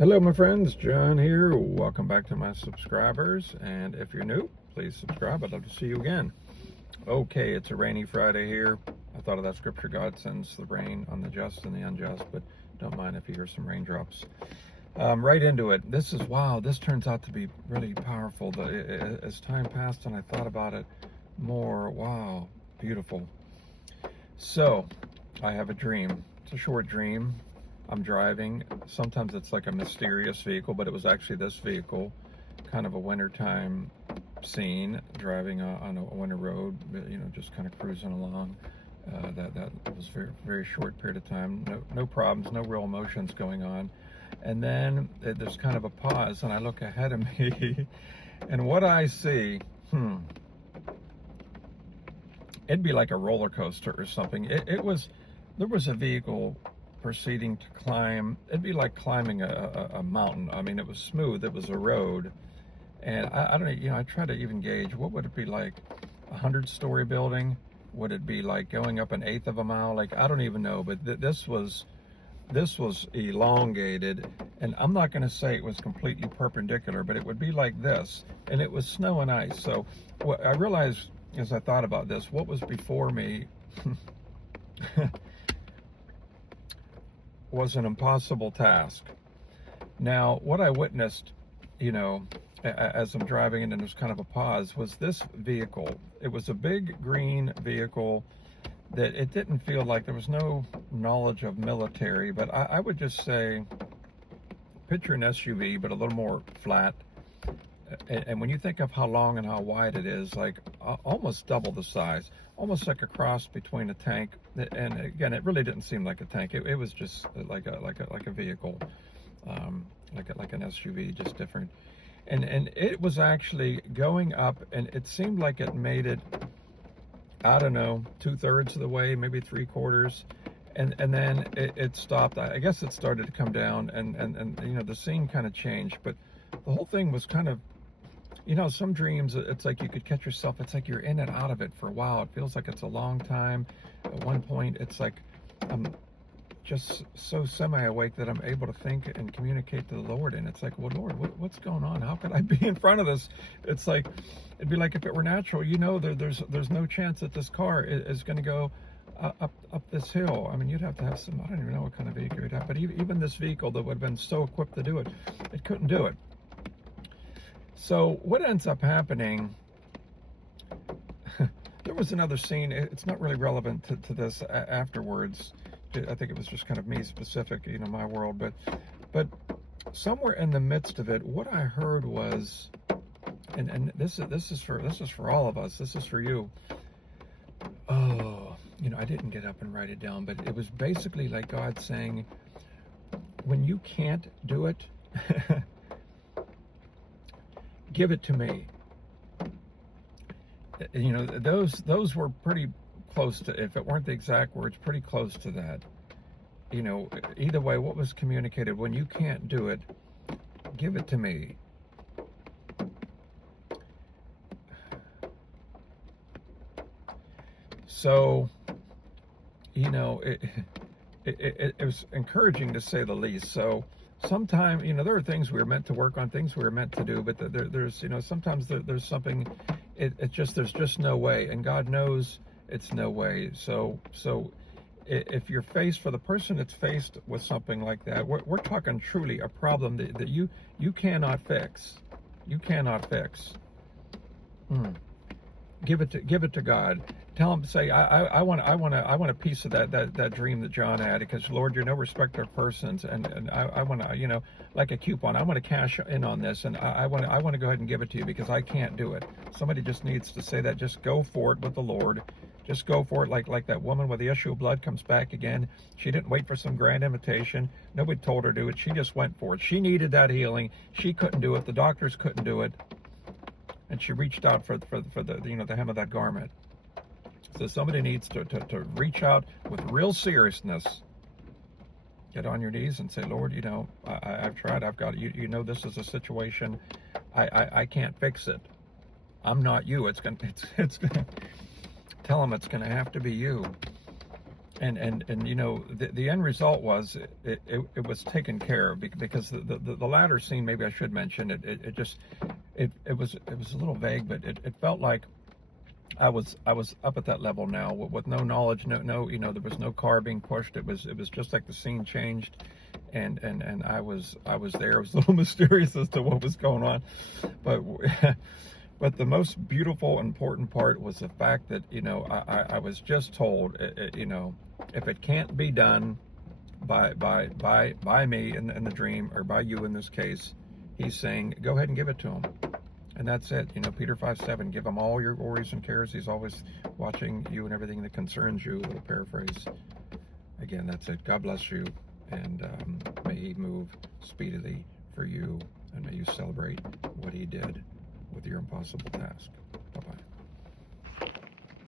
Hello my friends, John here. Welcome back to my subscribers, and if you're new, please subscribe. I'd love to see you again. Okay, it's a rainy Friday here. I thought of that scripture, God sends the rain on the just and the unjust, but don't mind if you hear some raindrops. Right into it. This turns out to be really powerful. As time passed and I thought about it more, wow, beautiful. So, I have a dream. It's a short dream. I'm driving. Sometimes it's like a mysterious vehicle, but it was actually this vehicle, kind of a wintertime scene, driving on a winter road, just kind of cruising along. That was very, very short period of time. No problems, no real emotions going on. And then there's kind of a pause, and I look ahead of me, and what I see, it'd be like a roller coaster or something. There was a vehicle proceeding to climb. It'd be like climbing a mountain. I mean, it was smooth. It was a road, and I don't know. I try to even gauge what would it be like. 100-story building? Would it be like going up an eighth of a mile? Like, I don't even know. But this was elongated, and I'm not going to say it was completely perpendicular, but it would be like this, and it was snow and ice. So what I realized as I thought about this, what was before me was an impossible task. Now, what I witnessed, as I'm driving, and then there's kind of a pause, was this vehicle. It was a big green vehicle that it didn't feel like there was no knowledge of military, but I would just say, picture an SUV, but a little more flat. And when you think of how long and how wide it is, like almost double the size, almost like a cross between a tank. And again, it really didn't seem like a tank. It was just like a vehicle, like an SUV, just different. And it was actually going up, and it seemed like it made it, I don't know, 2/3 of the way, maybe 3/4. And then it stopped. I guess it started to come down, and the scene kind of changed, but the whole thing was kind of, some dreams, it's like you could catch yourself, it's like you're in and out of it for a while. It feels like it's a long time. At one point, it's like I'm just so semi-awake that I'm able to think and communicate to the Lord. And it's like, well, Lord, what's going on? How could I be in front of this? It's like, it'd be like if it were natural, there's no chance that this car is going to go up this hill. I mean, you'd have to have some, I don't even know what kind of vehicle you'd have, but even this vehicle that would have been so equipped to do it, it couldn't do it. So what ends up happening, there was another scene. It's not really relevant to this afterwards. I think it was just kind of me specific, my world. But somewhere in the midst of it, what I heard was, and this is for all of us. This is for you. Oh, I didn't get up and write it down, but it was basically like God saying, when you can't do it, give it to me. Those were pretty close to, if it weren't the exact words, pretty close to that. Either way, what was communicated, when you can't do it, give it to me. So, it was encouraging to say the least. So sometimes, there are things we were meant to work on, things we were meant to do, but there's, sometimes there's something, there's just no way, and God knows it's no way. So if you're faced, for the person that's faced with something like that, we're talking truly a problem that you cannot fix. You cannot fix. Give it to God. Tell him, say, I want a piece of that dream that John had, because Lord, you're no respecter of persons, and I want to, like a coupon, I want to cash in on this, and I want to go ahead and give it to you, because I can't do it. Somebody just needs to say that. Just go for it with the Lord. Just go for it, like that woman with the issue of blood comes back again. She didn't wait for some grand invitation. Nobody told her to do it. She just went for it. She needed that healing. She couldn't do it. The doctors couldn't do it. And she reached out for the hem of that garment. So somebody needs to reach out with real seriousness. Get on your knees and say, Lord, I've tried. I've got it. This is a situation. I can't fix it. I'm not you. It's gonna tell him it's gonna have to be you. and you know, the end result was it was taken care of, because the latter scene, maybe I should mention it, it just it was a little vague, but it felt like I was up at that level now, with no knowledge, no you know, there was no car being pushed. It was just like the scene changed, and I was there. It was a little mysterious as to what was going on, but but the most beautiful, important part was the fact that, you know, I was just told, you know, if it can't be done by me in the dream, or by you in this case, he's saying, go ahead and give it to him. And that's it. You know, Peter 5:7, give him all your worries and cares. He's always watching you and everything that concerns you. A little paraphrase. Again, that's it. God bless you, and may he move speedily for you, and may you celebrate what he did with your impossible task.